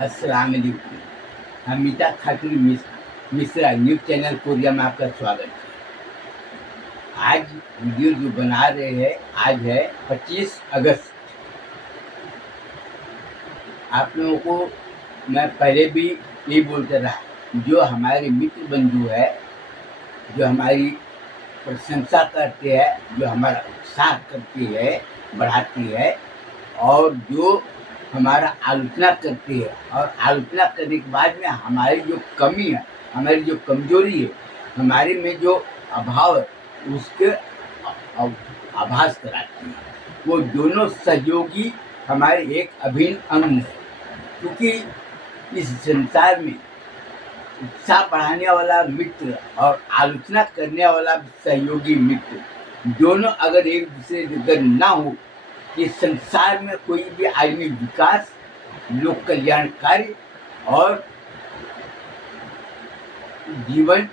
अस्सलाम वालेकुम। अमिता खातून Mishra news channel Korea में आपका स्वागत है। आज वीडियो जो बना रहे हैं, आज है 25 अगस्त। आप लोगों को मैं पहले भी यही बोलता रहा, जो हमारे मित्र बंधु है, जो हमारी प्रशंसा करते हैं, जो हमारा उत्साह करती है, बढ़ाती है, और जो हमारा आलोचना करती है, और आलोचना करने के बाद में हमारी जो कमी है, हमारी जो कमजोरी है, हमारे में जो अभाव है, उसके आभास कराती है। वो दोनों सहयोगी हमारे एक अभिन्न अंग है, क्योंकि इस संसार में उत्साह बढ़ाने वाला मित्र और आलोचना करने वाला सहयोगी मित्र दोनों अगर एक दूसरे अगर ना हो, इस संसार में कोई भी आदमी विकास, लोक कल्याण कार्य और जीवन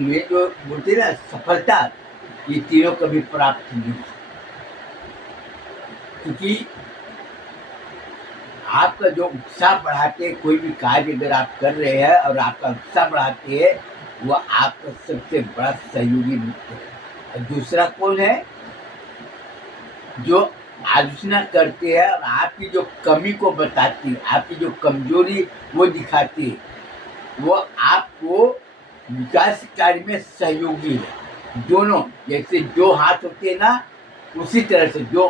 में जो बोलते ना सफलता, ये तीनों कभी प्राप्त नहीं हो। क्योंकि आपका जो उत्साह बढ़ाते, कोई भी कार्य अगर आप कर रहे हैं और आपका उत्साह बढ़ाते हैं, वह आपका सबसे बड़ा सहयोगी मित्र है। और दूसरा कौन है? जो आलोचना करते हैं और आपकी जो कमी को बताती है, आपकी जो कमजोरी वो दिखाती है, वो आपको विकास कार्य में सहयोगी है। दोनों जैसे दो हाथ होते हैं ना, उसी तरह से दो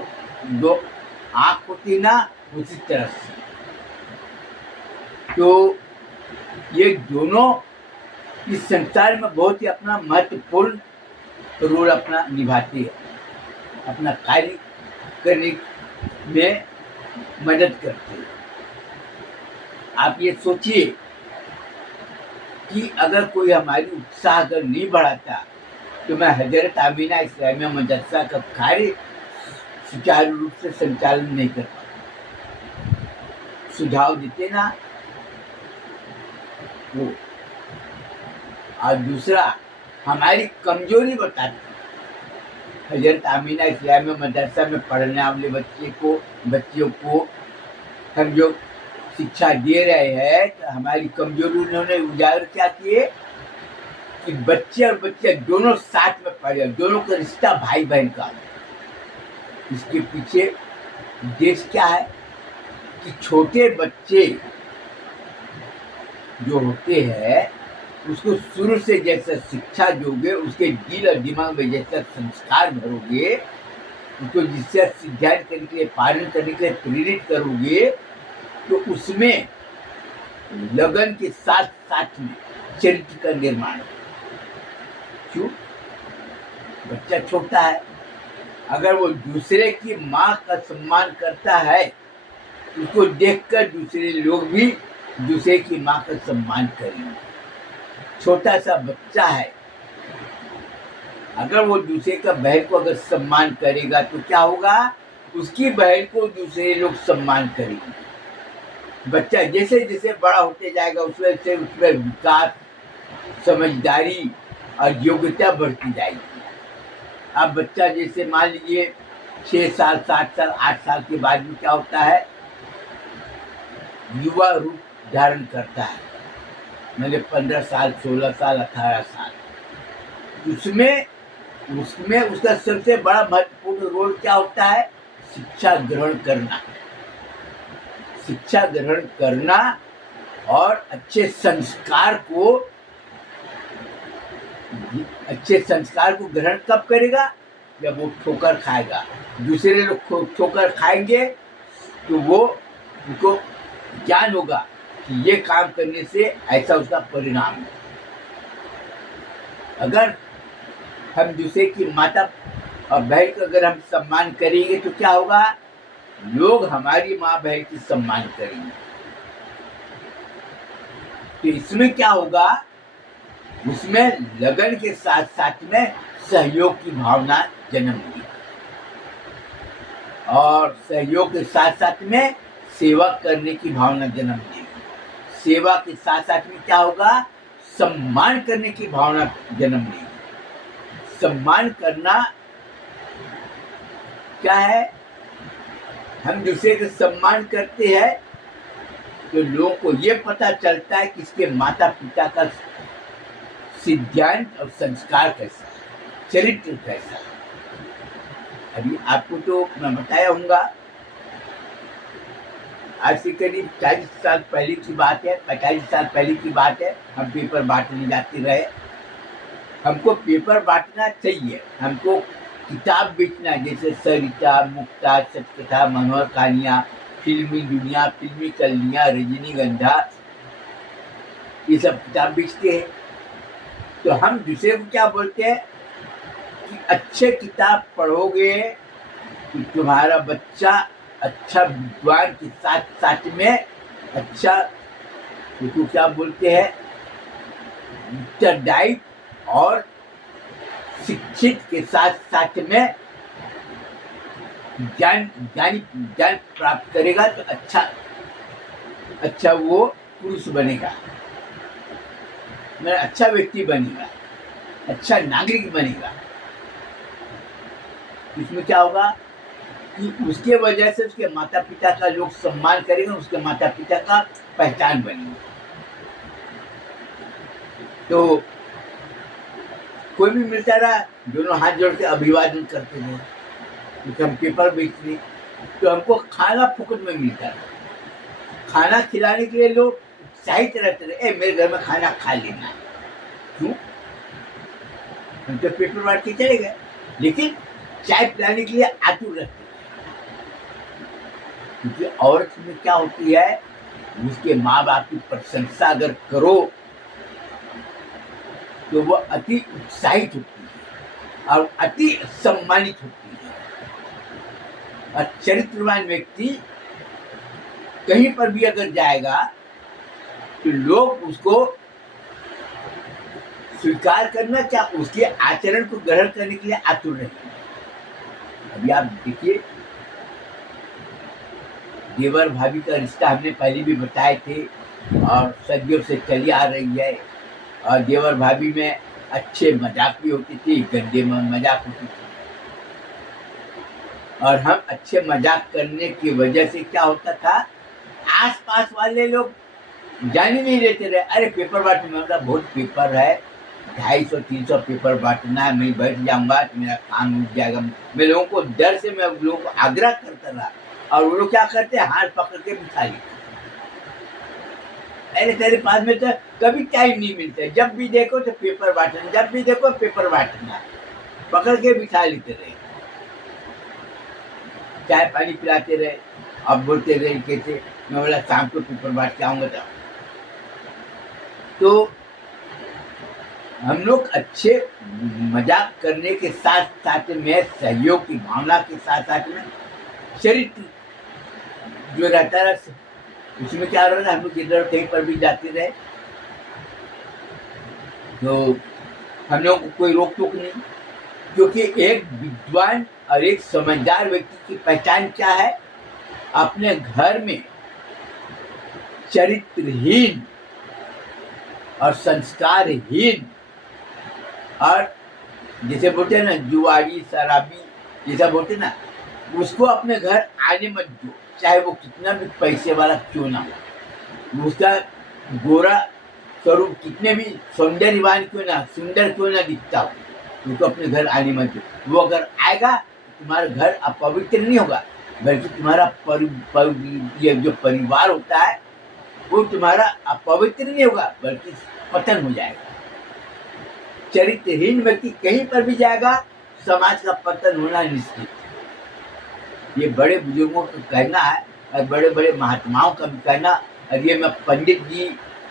आँख होती है ना, उसी तरह से। तो ये दोनों इस संसार में बहुत ही अपना महत्वपूर्ण रोल अपना निभाती है, अपना कार्य करने में मदद करते हैं। आप ये सोचिए कि अगर कोई हमारी उत्साह अगर नहीं बढ़ाता, तो मैं हजरत आमीना इस्लामिया मदरसा का कार्य सुचारू रूप से संचालन नहीं कर पाता। सुझाव देते ना वो, और दूसरा हमारी कमजोरी बताते। हजरत आमीना इस्लामिया मदरसा में पढ़ने वाले बच्चियों को हम जो शिक्षा दे रहे हैं, तो हमारी कमजोरी उन्होंने उजागर क्या किए कि बच्चे और बच्चे दोनों साथ में पढ़े, दोनों का रिश्ता भाई बहन का। इसके पीछे उद्देश्य क्या है कि छोटे बच्चे जो होते हैं, उसको शुरू से जैसा शिक्षा दोगे, उसके दिल और दिमाग में जैसा संस्कार भरोगे, उसको जिससे अध्ययन करने के लिए, पालन करने के लिए प्रेरित करोगे, तो उसमें लगन के साथ साथ में चरित्र का निर्माण। क्यों? बच्चा छोटा है, अगर वो दूसरे की माँ का सम्मान करता है, उसको देखकर दूसरे लोग भी दूसरे की माँ का सम्मान करेंगे। छोटा सा बच्चा है, अगर वो दूसरे का बहन को अगर सम्मान करेगा, तो क्या होगा? उसकी बहन को दूसरे लोग सम्मान करेंगे। बच्चा जैसे जैसे बड़ा होते जाएगा, उसमें विकास, समझदारी और योग्यता बढ़ती जाएगी। अब बच्चा जैसे मान लीजिए 6 साल, 7 साल, 8 साल के बाद में क्या होता है? युवा रूप धारण करता है। मैंने 15 साल, 16 साल, 18 साल, उसमें उसका सबसे बड़ा महत्वपूर्ण रोल क्या होता है? शिक्षा ग्रहण करना। शिक्षा ग्रहण करना और अच्छे संस्कार को ग्रहण कब करेगा? जब वो ठोकर खाएगा। दूसरे लोग ठोकर खाएंगे तो वो उनको ज्ञान होगा कि ये काम करने से ऐसा उसका परिणाम है। अगर हम दूसरे की माता और बहन का अगर हम सम्मान करेंगे, तो क्या होगा? लोग हमारी माँ बहन की सम्मान करेंगे। तो इसमें क्या होगा? उसमें लगन के साथ साथ में सहयोग की भावना जन्म लेगी, और सहयोग के साथ साथ में सेवा करने की भावना जन्म लेगी। सेवा के साथ साथ में क्या होगा? सम्मान करने की भावना जन्म लेगी। सम्मान करना क्या है? हम दूसरे का सम्मान करते हैं तो लोगों को ये पता चलता है कि इसके माता पिता का सिद्धांत और संस्कार कैसा है, चरित्र कैसा है। अभी आपको तो मैं बताया हूँगा, आज से करीब 40 साल पहले की बात है, 45 साल पहले की बात है। हम पेपर बांटने जाते रहे। हमको पेपर बांटना चाहिए, हमको किताब बेचना, जैसे सरिता, मुक्ता, सत्यकथा, मनोहर कहानियाँ, फिल्मी दुनिया, फिल्मी कलियाँ, रजनीगंधा, ये सब किताब बेचते हैं। तो हम दूसरे को क्या बोलते हैं कि अच्छे किताब पढ़ोगे तो तुम्हारा बच्चा अच्छा विद्वान के साथ साथ में अच्छा, उसको क्या बोलते हैं, उत्तरदायी और शिक्षित के साथ साथ में ज्ञान प्राप्त करेगा तो अच्छा वो पुरुष बनेगा, मेरा अच्छा व्यक्ति बनेगा, अच्छा नागरिक बनेगा। इसमें क्या होगा कि उसके वजह से उसके माता पिता का लोग सम्मान करेंगे, उसके माता पिता का पहचान बनेगी। तो कोई भी मिलता रहा, दोनों हाथ जोड़ के अभिवादन करते थे, क्योंकि हम पेपर बेचते, तो हमको खाना फुकट में मिलता था। खाना खिलाने के लिए लोग उत्साहित रहते थे, मेरे घर में खाना खा लेना। क्यों? हम तो पेपर बांट के चले गए, लेकिन चाय पिलाने के लिए आतुर रहते थे। क्योंकि औरत में क्या होती है, उसके माँ बाप की प्रशंसा अगर करो तो वो अति उत्साहित होती है और अति सम्मानित होती है। और चरित्रवान व्यक्ति कहीं पर भी अगर जाएगा तो लोग उसको स्वीकार करना, क्या उसके आचरण को ग्रहण करने के लिए आतुर रहेंगे। अभी आप देखिए, देवर भाभी का रिश्ता हमने पहले भी बताए थे और सदियों से चली आ रही है। और देवर भाभी में अच्छे मजाक भी होती थी, गंदे मजाक होती थी। और हम अच्छे मजाक करने की वजह से क्या होता था, आसपास वाले लोग जान ही नहीं देते रहे। अरे पेपर बांटने में मतलब बहुत पेपर है, 250-300 पेपर बांटना है, मैं बैठ जाऊंगा तो मेरा काम रुक जाएगा। मैं लोगों को डर से, मैं लोगों को आग्रह करता रहा और वो लोग क्या करते हैं, हाथ पकड़ के बिठा लेते। अरे तेरे पास में तो कभी टाइम नहीं मिलता, जब भी देखो तो पेपर बांटना, जब भी देखो पेपर बांटना, पकड़ के बिठा लेते रहे, चाय पानी पिलाते रहे। अब बोलते रहे कैसे, मैं बोला शाम को पेपर बांट के आऊंगा। तो हम लोग अच्छे मजाक करने के साथ साथ में, सहयोग की भावना के साथ साथ में चरित्र जो रहता है, उसमें क्या रहा, हम लोग इधर कहीं पर भी जाते रहे तो हम लोग को कोई रोक टोक नहीं। क्योंकि एक विद्वान और एक समझदार व्यक्ति की पहचान क्या है, अपने घर में चरित्रहीन और संस्कारहीन और जैसे बोलते हैं ना जुआरी शराबी, ये सब बोलते ना, उसको अपने घर आने मत दो, चाहे वो कितना भी पैसे वाला क्यों ना हो, उसका गोरा स्वरूप कितने भी सौंदर्यवान क्यों ना, सुंदर क्यों ना दिखता हो, उसको अपने घर आने मत दो। वो अगर आएगा तुम्हारा घर अपवित्र नहीं होगा, बल्कि तुम्हारा ये जो परिवार होता है वो तुम्हारा अपवित्र नहीं होगा, बल्कि पतन हो जाएगा। चरित्रहीन व्यक्ति कहीं पर भी जाएगा, समाज का पतन होना निश्चित। ये बड़े बुजुर्गों का कहना है और बड़े बड़े महात्माओं का भी कहना, और ये मैं पंडित जी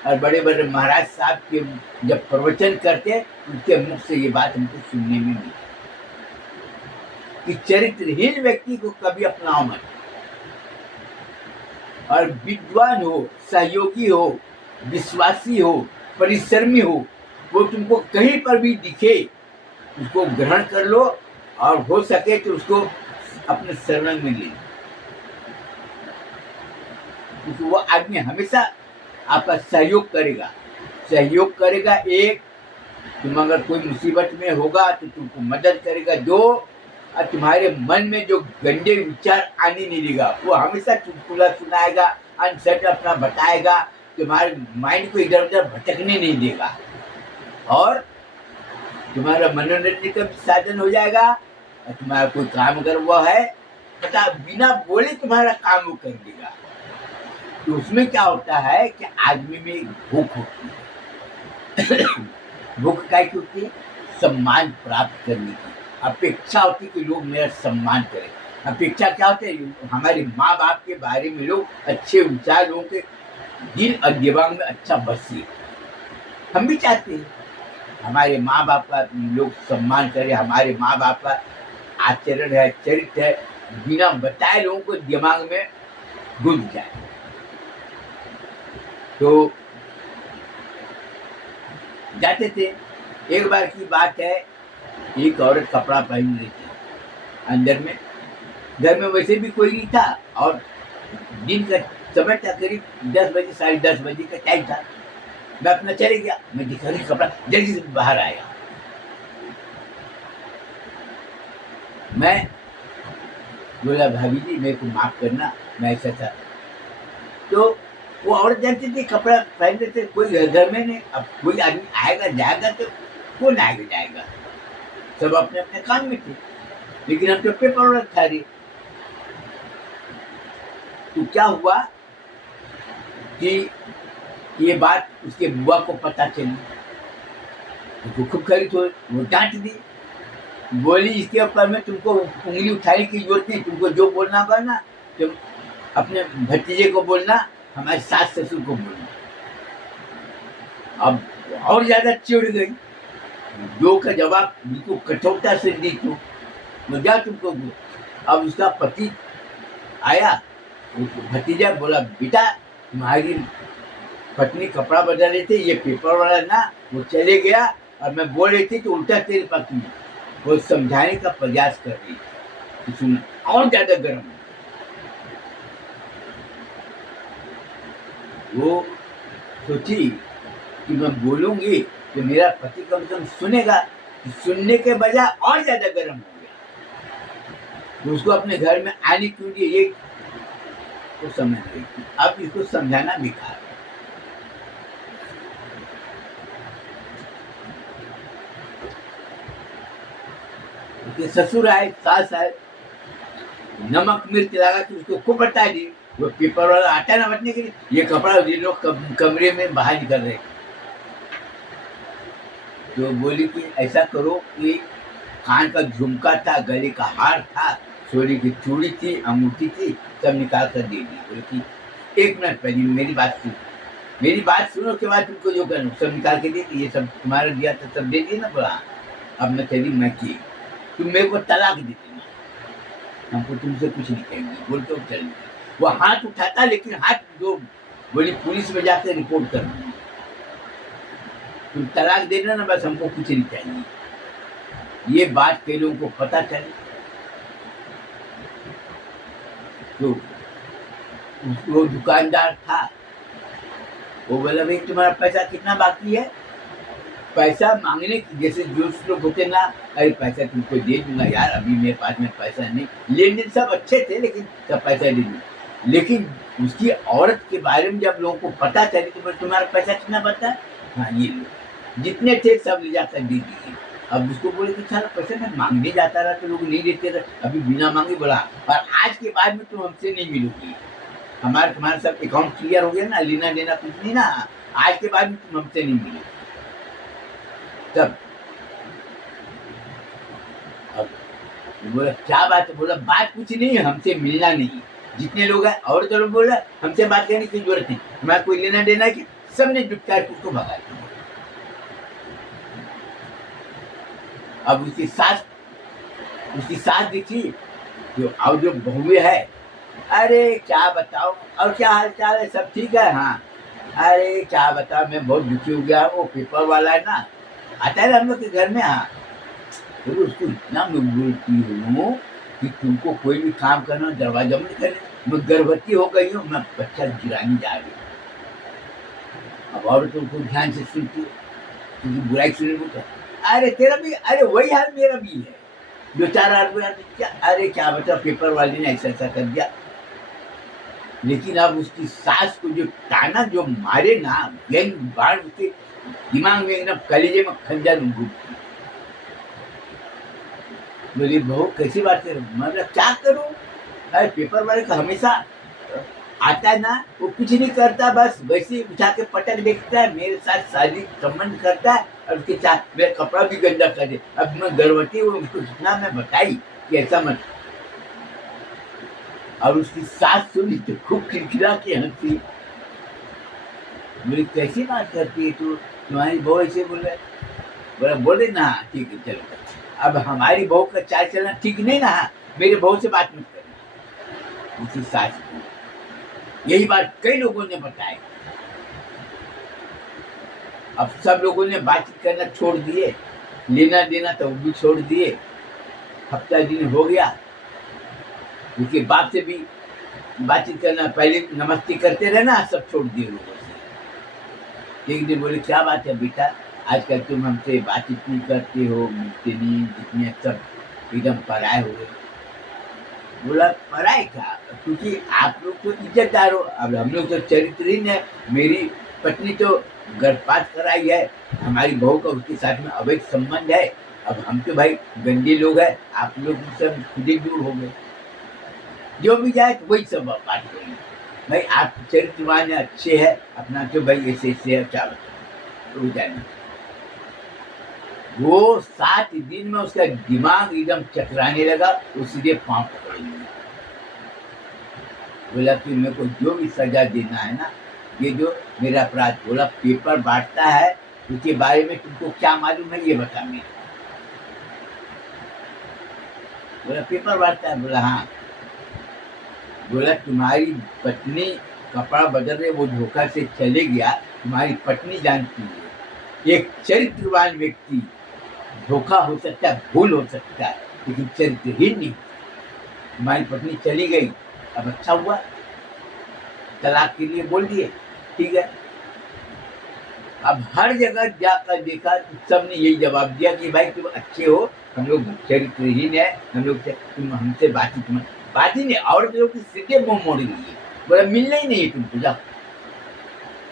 और बड़े बड़े महाराज साहब के जब प्रवचन करते उनके मुख से ये बात हमको सुनने में मिली कि चरित्रहीन व्यक्ति को कभी अपनाओ मत। और विद्वान हो, सहयोगी हो, विश्वासी हो, परिश्रमी हो, वो तुमको कहीं पर भी दिखे उसको ग्रहण कर लो और हो सके तो उसको अपने शरण में ले। क्योंकि वो आदमी हमेशा आपका सहयोग करेगा। एक, तुम अगर कोई मुसीबत में होगा तो तुमको मदद करेगा। दो, और तुम्हारे मन में जो गंदे विचार आने नहीं देगा। वो हमेशा चुटकुला सुनाएगा, अनसेट अपना बताएगा, तुम्हारे माइंड को इधर उधर भटकने नहीं देगा और तुम्हारा मनोरंजन का भी साधन हो जाएगा। और तुम्हारा कोई काम अगर वो है पता बिना बोले तुम्हारा काम वो कर देगा। तो उसमें क्या होता है कि आदमी में एक भूख होती है भूख क्या की होती है? सम्मान प्राप्त करने की अपेक्षा होती है कि लोग मेरा सम्मान करें। अपेक्षा क्या होती है? हमारे माँ बाप के बारे में लोग अच्छे विचार, लोगों के दिल और दिमाग में अच्छा बसे। हम भी चाहते हैं हमारे माँ बाप का लोग सम्मान करें, हमारे माँ बाप का आचरण है, चरित्र है, बिना बताए लोगों को दिमाग में घुस जाए। तो जाते थे, एक बार की बात है, एक औरत कपड़ा पहन रही थी अंदर में, घर में वैसे भी कोई नहीं था और दिन का समय था, करीब 10 बजे 10:30 बजे का टाइम था। मैं अपना चले गया, मैं दिखा रही कपड़ा, जल्दी से बाहर आया। मैं बोला भाभी जी मेरे को माफ करना, मैं ऐसा था। तो वो औरत जानती थी कपड़ा पहनते थे, कोई घर में नहीं। अब कोई आदमी आएगा जाएगा तो कौन आएगा जाएगा, सब अपने अपने काम में थे, लेकिन हम तो पेपर वर्क खा रही। तो क्या हुआ कि ये बात उसके बुआ को पता चली, उसको खूब खरीद हो, वो डांट दी, बोली इसके ऊपर में तुमको उंगली उठाने की जरूरत नहीं, तुमको जो बोलना होगा ना तुम अपने भतीजे को बोलना, हमारे सास ससुर को बोलना। अब और ज्यादा चिढ़ गई, जो का जवाब बिल्कुल कठोरता से दी। तो मजा तुमको। अब उसका पति आया, भतीजा बोला बेटा तुम्हारी पत्नी कपड़ा बदल रही थी, ये पेपर वाला ना वो चले गया और मैं बोल रही थी तो उल्टा तेरी पत्नी वो समझाने का प्रयास कर रही थी, सुन और ज्यादा गर्म। वो सोची कि मैं बोलूंगी तो मेरा पति कम से कम सुनेगा, सुनने के बजाय और ज्यादा गर्म हो गया। तो उसको अपने घर में आने क्यों दिए ये तो समझ गई। अब इसको समझाना बेकार। उसके ससुर आए, सास आए, नमक मिर्च लगा के उसको खूब बता दी। वो पेपर वाला आता ना बटने के लिए, ये कपड़ा ये लोग कमरे में बाहर निकल रहे। तो बोली कि ऐसा करो कि कान का झुमका था, गले का हार था, सोने की चूड़ी थी, अंगूठी थी, सब निकाल कर दे दी। बोली कि 1 मिनट पहले मेरी बात सुनो, मेरी बात सुनो के बाद तुमको जो करना सब निकाल के दे दी। ये सब तुम्हारा दिया था सब दे दिए ना। बोला अब मैं चली मैं की, तुम मेरे को तलाक दे देना, हमको तुमसे कुछ नहीं कहेंगे। बोल तो चल, वो हाथ उठाता लेकिन हाथ जो बोली पुलिस में जाकर रिपोर्ट कर दूंगी, तुम तलाक दे देना ना, बस हमको कुछ नहीं चाहिए। ये बात कई लोगों को पता चले तो वो दुकानदार था, वो बोला भाई तुम्हारा पैसा कितना बाकी है? पैसा मांगने जैसे जो लोग होते ना, अरे पैसा तुमको दे दूंगा यार, अभी मेरे पास में पैसा नहीं। लेन देन सब अच्छे थे लेकिन सब पैसा दे दूंगा। लेकिन उसकी औरत के बारे में जब लोगों को पता चले तो बोले तुम्हारा पैसा कितना बचा है? हाँ ये लो, जितने थे सब ले जाकर दे दिए। अब उसको बोले कि सारा पैसा मैं मांगने जाता रहा तो लोग नहीं देते रहे, अभी बिना मांगे बोला और आज के बाद में तुम हमसे नहीं मिलोगी, हमारे तुम्हारे सब अकाउंट क्लियर हो गया ना, लेना देना कुछ नहीं ना, आज के बाद में तुम हमसे नहीं मिलोगी। तब अब बोला क्या बात है? बोला बात कुछ नहीं है, हमसे मिलना नहीं, जितने लोग हैं और तो लोग बोला हमसे बात करने की जरूरत नहीं, हमारा कोई लेना देना कि सबने जुटकार उसको भगा दिया। अब उसकी सास दिखी जो और जो बहुए है, अरे क्या बताओ और क्या हाल चाल है, सब ठीक है? हाँ अरे क्या बताओ मैं बहुत दुखी हो गया, वो पेपर वाला है ना आता है हम लोग के घर में। हाँ तो उसको इतना मैं बोलती हूँ कि तुमको कोई भी काम करना दरवाजा में करे, मैं गर्भवती हो गई हूँ, मैं बच्चा गिराने जा रही हूँ। अब और तुमको ध्यान से सुनती क्योंकि बुराई सुनने को, अरे तेरा भी, अरे वही हाल मेरा भी है, दो चार आदमी क्या, अरे क्या बता पेपर वाले ने ऐसा ऐसा कर दिया। लेकिन अब उसकी सास को जो ताना जो मारे ना, व्यंग बाण उसके दिमाग में एकदम कलेजे में खंजर घुस। बोली बहू कैसी बात कर, मतलब क्या करूं, अरे पेपर वाले का हमेशा आता है ना, वो कुछ नहीं करता, बस वैसे उठा के पटक देखता है, मेरे साथ शादी संबंध करता है और उसके साथ मेरा कपड़ा भी गंदा कर दे। अब मैं गर्भवती हूँ, उसको जितना मैं बताई कि ऐसा मत। और उसकी सास सुनी तो खूब खिलखिला के हंसी। बोली कैसी बात करती है तू, तुम्हारी बहू ऐसे बोल रहा है। बोला बोले ना ठीक है चलो। अब हमारी बहू का चाल चलना ठीक नहीं ना, मेरे बहू से बात मत करना। उसकी सास को यही बात कई लोगों ने बताया। अब सब लोगों ने बातचीत करना छोड़ दिए, लेना देना तो भी छोड़ दिए। हफ्ता दिन हो गया, उसके बाप से भी बातचीत करना, पहले नमस्ते करते रहना, सब छोड़ दिए लोगों से। एक दिन बोले क्या बात है बेटा, आजकल तुम हमसे बातचीत नहीं करते हो, मिलते नहीं, जितने सब एकदम पराए हुए। बोला पराए क्या, क्योंकि आप लोग तो इज्जतदार हो, अब हम लोग तो चरित्रहीन है। मेरी पत्नी तो गर्भपात कराई है, हमारी बहू का उसके साथ में अवैध संबंध है। अब हम तो भाई गंदे लोग हैं, आप लोग सब खुद ही दूर हो गए। जो भी जाए तो वही सब बात करेंगे, भाई आप चरित्रवान है, अच्छे है, अपना तो भाई ऐसे ऐसे है, क्या बताओ तो जाए। वो 7 दिन में उसका दिमाग एकदम चकराने लगा, वो सीधे पांव पकड़ लिया। बोला कि मेरे को जो भी सजा देना है ना, ये जो मेरा अपराध, बोला पेपर बांटता है उसके बारे में तुमको क्या मालूम है, ये बता मेरे। बोला पेपर बांटता है, बोला हाँ। बोला तुम्हारी पत्नी कपड़ा बदल रहे, वो धोखा से चले गया, तुम्हारी पत्नी जानती है एक चरित्रवान व्यक्ति धोखा हो सकता है, भूल हो सकता है, लेकिन चरित्रहीन नहीं। तुम्हारी पत्नी चली गई, अब अच्छा हुआ, तलाक के लिए बोल दिए, ठीक है। अब हर जगह जाकर देखा तो सबने यही जवाब दिया कि भाई तुम अच्छे हो, हम लोग चरित्रहीन है, हम लोग तुम हमसे बातचीत मत। बात ही नहीं, और लोग की सीधे मुंह मोड़ लिए। बोला मिलना ही नहीं तुमको, जाओ,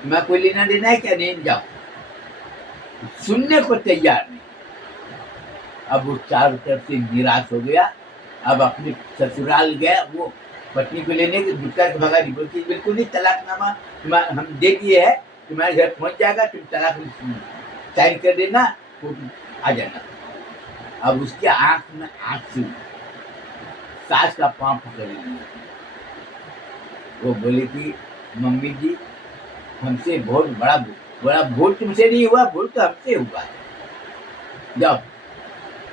मैं कोई लेना देना है क्या, नहीं जाओ। सुनने को तैयार नहीं। अब वो चारों तरफ से निराश हो गया। अब अपने ससुराल गया, वो पत्नी को लेने के दुष्कर के भगा दी, बोलती बिल्कुल नहीं, तलाकनामा हम दे दिए है, तुम्हारे घर पहुंच जाएगा, तुम तलाक साइन कर देना, तो आ जाना। अब उसके आंख में आंसू, सास का पांव पकड़ लिया। वो बोली कि मम्मी जी हमसे बहुत बड़ा भूल तुमसे नहीं हुआ, भूल तो हमसे हुआ। जाओ,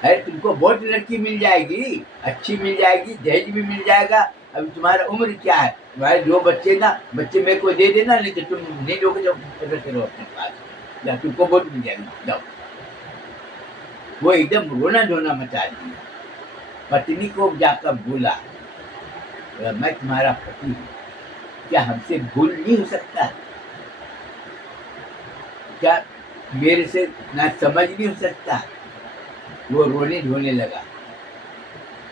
अरे तुमको बहुत लड़की मिल जाएगी, अच्छी मिल जाएगी, दहेज भी मिल जाएगा। अभी तुम्हारा उम्र क्या है, तुम्हारे जो बच्चे ना, बच्चे मेरे को दे देना, नहीं तो तुम नहीं लोगे, जब रहो अपने पास, या तुमको बहुत मिल जाएगी, जाओ। वो एकदम रोना धोना मचा दिया। पत्नी को जाकर बोला, मैं तुम्हारा पति हूँ, क्या हमसे भूल नहीं हो सकता, क्या मेरे से ना समझ नहीं हो सकता। वो रोने धोने लगा।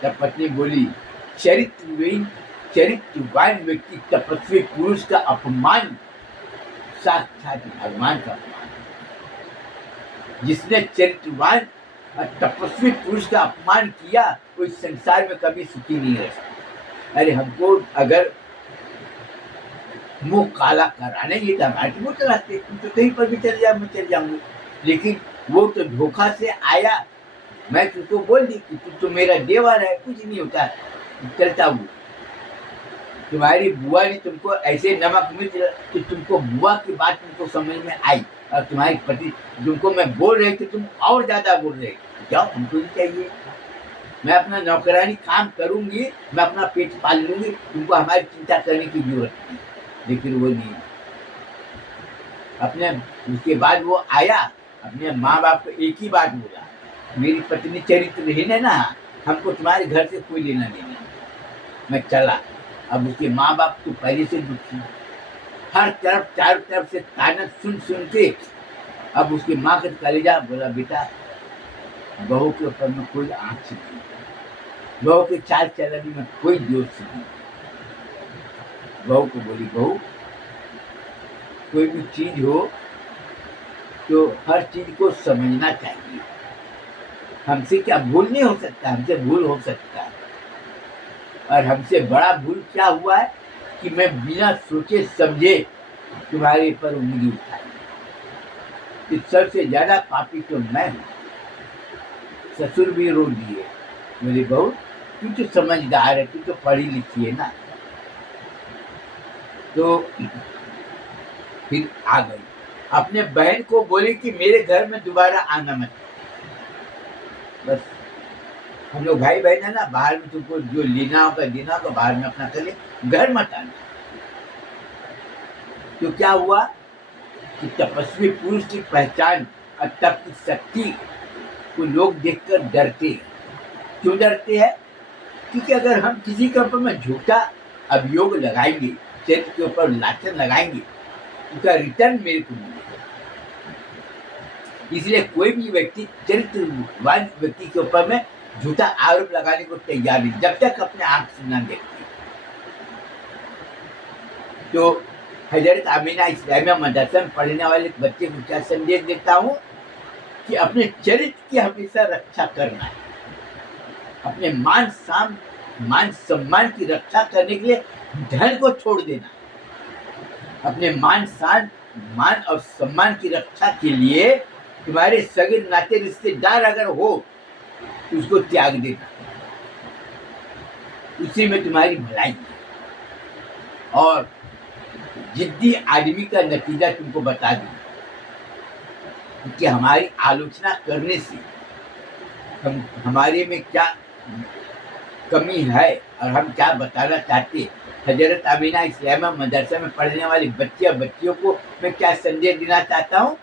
तब पत्नी बोली चरित्रवान व्यक्ति तपस्वी पुरुष का अपमान साक्षात भगवान का अपमान। जिसने चरित्रवान और तपस्वी पुरुष का अपमान किया वो इस संसार में कभी सुखी नहीं रह सकता। अरे हमको अगर मुंह काला कराना ही था, हमारे मुंह चलाते, तुम तो कहीं पर भी चले जाओ, मैं चल जाऊंगी। लेकिन वो तो धोखा से आया, मैं तुझको बोल दी कि तू तो मेरा देवर है, कुछ नहीं होता, चलता हूँ। तुम्हारी बुआ ने तुमको ऐसे नमक मिर्च कि तुमको बुआ की बात तुमको समझ में आई, और तुम्हारी पति तुमको मैं बोल रहे थे, तुम और ज्यादा बोल रहे। जाओ, हमको नहीं चाहिए, मैं अपना नौकरानी काम करूंगी, मैं अपना पेट पाल लूंगी, तुमको हमारी चिंता करने की जरूरत नहीं। लेकिन वो नहीं। अपने उसके बाद वो आया, अपने माँ बाप को एक ही बात बोला, मेरी पत्नी चरित्रहीन है ना, हमको तुम्हारे घर से कोई लेना देना। मैं चला। अब उसके माँ बाप तो पहले से दुखी, हर तरफ चारों तरफ से ताना सुन सुन के अब उसकी माँ का कलेजा बोला, बेटा बहू के ऊपर में कोई आँख से बहू के चाल चलन में कोई दोष नहीं। बहू को बोली, बहू कोई भी चीज हो तो हर चीज को समझना चाहिए। हमसे क्या भूल नहीं हो सकता, हमसे भूल हो सकता है। और हमसे बड़ा भूल क्या हुआ है कि मैं बिना सोचे समझे तुम्हारे पर उंगली उठाई। इस सबसे ज्यादा पापी तो मैं हूँ। ससुर भी रो दिए, मेरी बहू तू तो समझदार है, तू तो पढ़ी लिखी है ना। तो फिर आ गई, अपने बहन को बोली कि मेरे घर में दोबारा आना मत। बस हम लोग भाई बहन है ना, बाहर में तुमको जो लेना होगा बाहर में अपना कर ले, घर मत आना। तो क्या हुआ कि तपस्वी पुरुष की पहचान और तप की शक्ति को लोग देखकर डरते हैं। क्यों डरते हैं? क्योंकि अगर हम किसी के ऊपर में झूठा अभियोग लगाएंगे, चरित्र के ऊपर लाछन लगाएंगे, उसका रिटर्न मेरे को मिलेगा। इसलिए कोई भी व्यक्ति चरित्रवान व्यक्ति के ऊपर में झूठा आरोप लगाने को तैयार नहीं, जब तक अपने आंख से न देखते। तो हजरत आमीना इस्लामिया मदरसा में पढ़ने वाले बच्चे को क्या संदेश देता हूँ कि अपने चरित्र की हमेशा रक्षा करना है। अपने मान सम्मान की रक्षा करने के लिए धन को छोड़ देना। अपने मान और सम्मान की रक्षा के लिए तुम्हारे सगे नाते रिश्तेदार अगर हो तो उसको त्याग देना, उसी में तुम्हारी भलाई है। और जिद्दी आदमी का नतीजा तुमको बता दूं कि हमारी आलोचना करने से हमारे में क्या कमी है और हम क्या बताना चाहते हैं। हजरत आमीना इस्लामिया मदरसा में पढ़ने वाले बच्चे और बच्चियों को मैं क्या संदेश देना चाहता हूँ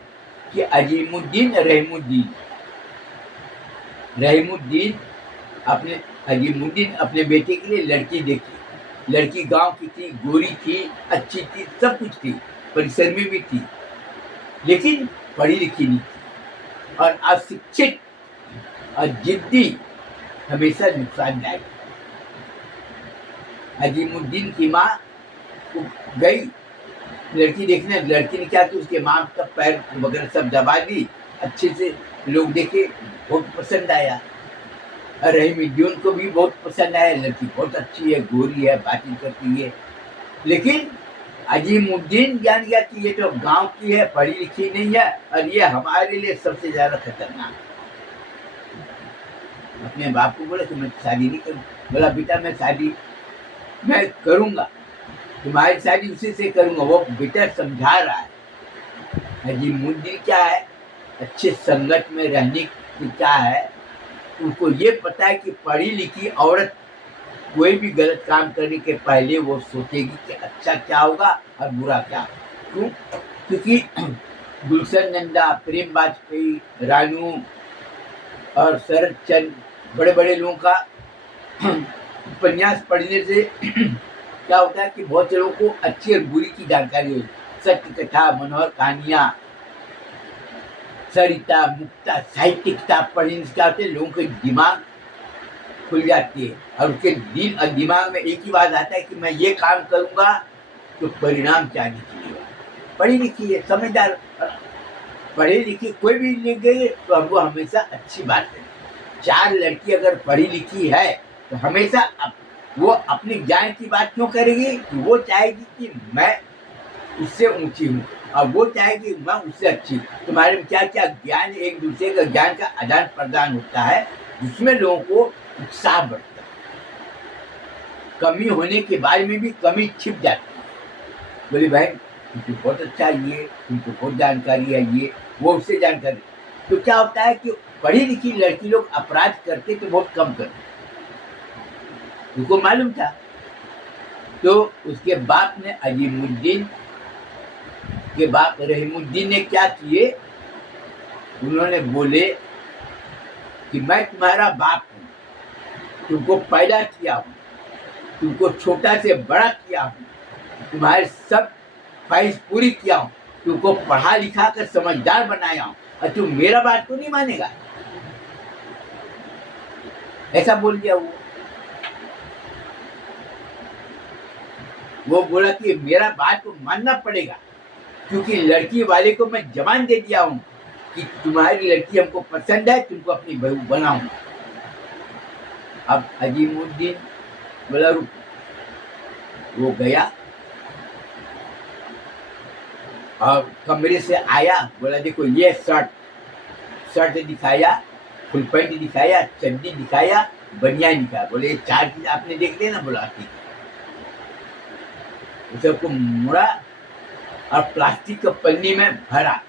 कि अजीमुद्दीन रहीमुद्दीन अजीमुद्दीन अपने बेटे के लिए लड़की देखी। लड़की गांव की थी, गोरी थी, अच्छी थी, सब कुछ थी, परिश्रमी भी थी, लेकिन पढ़ी लिखी नहीं थी और अशिक्षित और जिद्दी हमेशा नुकसानदायक। अजीमुद्दीन की माँ गई लड़की देखने, लड़की ने क्या किया, उसके माँ का पैर वगैरह सब दबा दी, अच्छे से लोग देखे, बहुत पसंद आया। रहीमुद्दीन को भी बहुत पसंद आया, लड़की बहुत अच्छी है, गोरी है, बातचीत करती है। लेकिन अजीमुद्दीन जान गया कि ये तो गांव की है, पढ़ी लिखी नहीं है और ये हमारे लिए सबसे ज्यादा खतरनाक। अपने बाप को बोला कि मैं शादी नहीं करूँ। बोला बेटा मैं करूँगा, तुम्हारी शादी उसी से करूँगा। वो बेटा समझा रहा है। अजीमुद्दीन क्या है, अच्छे संगत में रहने की क्या है, उनको ये पता है कि पढ़ी लिखी औरत कोई भी गलत काम करने के पहले वो सोचेगी कि अच्छा क्या होगा और बुरा क्या। क्यों? क्योंकि गुलशन नंदा, प्रेम वाजपेयी, रानू और शरद चंद्र, बड़े बड़े लोगों का उपन्यास पढ़ने से क्या होता है कि बहुत से लोगों को अच्छी और बुरी की जानकारी होती है। सत्य कथा, मनोहर कहानियाँ, सरिता, मुक्ता, साहित्य किताब पढ़ने से क्या होता है, लोगों के दिमाग खुल जाती है और उसके दिल और दिमाग में एक ही बात आता है कि मैं ये काम करूँगा तो परिणाम क्या निकलेगा। पढ़ी लिखी है, समझदार, पढ़ी लिखी कोई भी लिख गई तो हमको हमेशा अच्छी बात है। 4 लड़की अगर पढ़ी लिखी है तो हमेशा वो अपने ज्ञान की बात क्यों करेगी? वो चाहेगी कि मैं उससे ऊंची हूँ और वो चाहेगी मैं उससे अच्छी। तुम्हारे में क्या क्या ज्ञान, एक दूसरे का ज्ञान का आदान प्रदान होता है, जिसमें लोगों को उत्साह बढ़ता है। कमी होने के बारे में भी कमी छिप जाती है। बोली बहन तुमको बहुत अच्छा ये, तुमको बहुत जानकारी है, ये वो उससे जानकारी। तो क्या होता है कि पढ़ी लिखी लड़की लोग अपराध करते तो बहुत कम करते, उनको मालूम था। तो उसके बाप ने, अजीमुद्दीन के बाप रहीमुद्दीन ने क्या किए, उन्होंने बोले कि मैं तुम्हारा बाप हूँ, तुमको पैदा किया हूँ, तुमको छोटा से बड़ा किया हूँ, तुम्हारे सब ख्वाहिश पूरी किया हूँ, तुमको पढ़ा लिखा कर समझदार बनाया हूँ और तुम मेरा बात को नहीं मानेगा। ऐसा बोल दिया वो। वो बोला कि मेरा बात को मानना पड़ेगा, क्योंकि लड़की वाले को मैं जबान दे दिया हूँ कि तुम्हारी लड़की हमको पसंद है, तुमको अपनी बहू बनाऊंगा। अब अजीमुद्दीन बोला रुक। वो गया और कमरे से आया, बोला देखो ये शर्ट दिखाया, फुल पैंट दिखाया, चड्डी दिखाया, बनियान दिखाया। बोले ये 4 चीज आपने देख लिया ना? बोला ठीक है। सबको मुड़ा और प्लास्टिक के पन्नी में भरा।